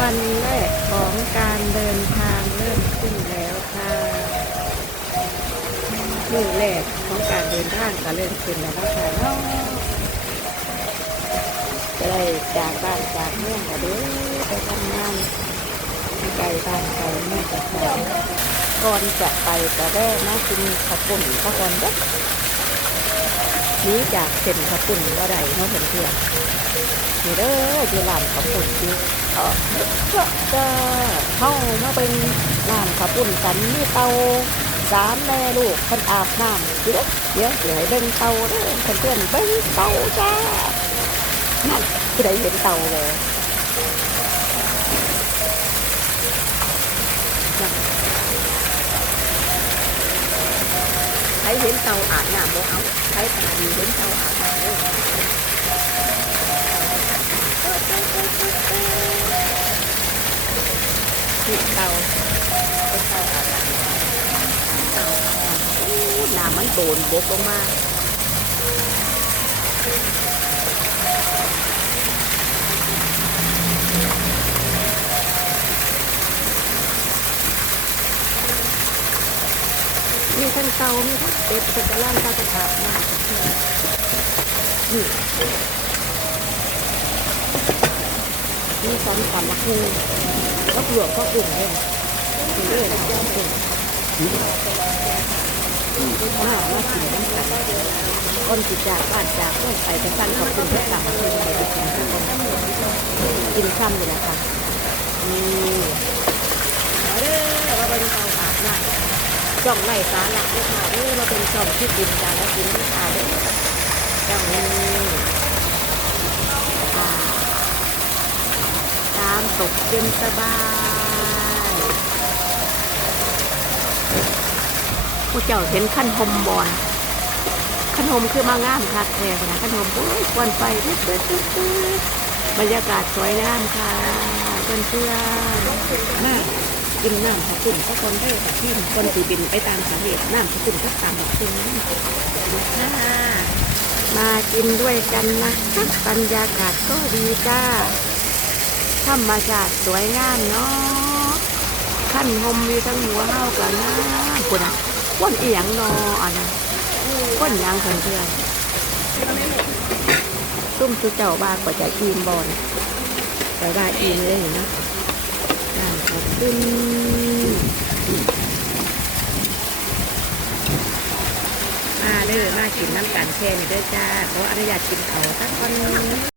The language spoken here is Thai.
วันแรกของการเดินทางเริ่มขึ้นแล้วค่ะมือแรกของการเดินทางก็เริ่มขึ้นแล้วนะคะเนาะจะได้จากบ้านจากเมืองก็เด้อไปทำงานไกลบ้านไกลเมืองกับขอก่อนจะไปก็ได้มากินข้าวปุ้นข้าวก่อนเด้อ นี้จากเส้นข้าวปุ้นว่าไรเนาะเพื่อนๆนี่เด้ออยู่ร้านข้าวปุ้นอยู่เออก็จะเข้ามาเป็นร้านข้าวปุ้นกันมีเตาสามแม่ลูกคนอาบน้ำอยู่เด้อเดี๋ยวเดี๋ยวเบิ่งเตาเด้อเพื่อนๆเบิ่งเตาจ้านั่นที่ได้เห็นเตาเลย ใครเห็นเตาอาบน้ำบ่เอาใครตาดีเห็นเตาอาบน้ำเด้อ นี่เตาเป็นเตาอาบน้ำเตาอาบน้ำอู้น้ำ มีทั้งเตามีทั้งเป็ดเป็นกระล่างตากระถางมากนี่มีซ้อนความรักงูก็เปลือกก็อุ่นเลยนี่เลยนะอุ่นมามากินน้ำกันคนจิตจากบ้านจากเมื่อไปจะสั่งขอบคุณทุกกลับมาคืนไปกินทุกคนกินซ้ำเลยนะคะนี่เอาเด้อมาเป็นเตาอาบน้ำจ่องไหลสาหลักเลยค่ะเด้อมาเป็นช่องที่กินกันแล้วกินด้วยค่ะเด้อจ่องนี้อ่าน้ำตกเย็นสบายผู้เจ้าเห็นขั้นหมบอลขั้นหมคือมางามคักแท้นะขั้นหมโอ้ยควันไฟตึ๊ดตึ๊ดตึ๊ดบรรยากาศสวยงามค่ะเพื่อนเพื่อนๆน่า กินน้ำขาวปุ่นก็คนได้แต่ที่คนสีบินไปตามสาเหตุน้ำขาวปุ่นก็ตามแบบคุณนะมากินด้วยกันนะบรรยากาศก็ดีจ้าธรรมชาติสวยงามเนาะขั้นหมมีทั้งหัวเฮากันนะคุณอะก้นเอียงเนออันนะก้นยางเพื่อนเพื่อนตุ้มสุเจ้าบ้านก็จะอีมบอลแต่ว่าอีมเลยนะ นั่นขอบคุณมาเด้อมากินน้ำกันแช่นี่ด้วยจ้าขออนุญาตกินเขาสักคน